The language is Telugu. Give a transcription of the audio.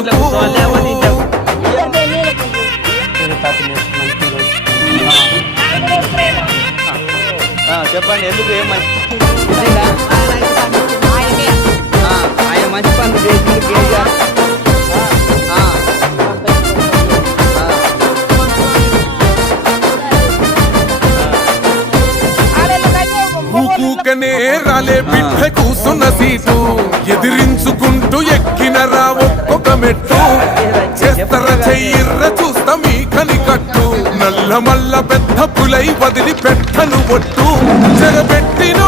కొడుకు చెప్పండి ఎందుకు ఏమని ఆయన మంచి పనులు చేసింది కేసీఆర్. ఊకూకనే రాలే బిడ్డ కూసున్న సీటు ఎదిరించుకుంటూ ఎక్కినరా ఒక్కొక్క మెట్టు చేస్తర చెయ్యిర్ర చూస్తా మీ కని కట్టు నల్ల మల్ల పెద్ద పులై వదిలి పెట్టను ఒట్టు జగబెట్టినో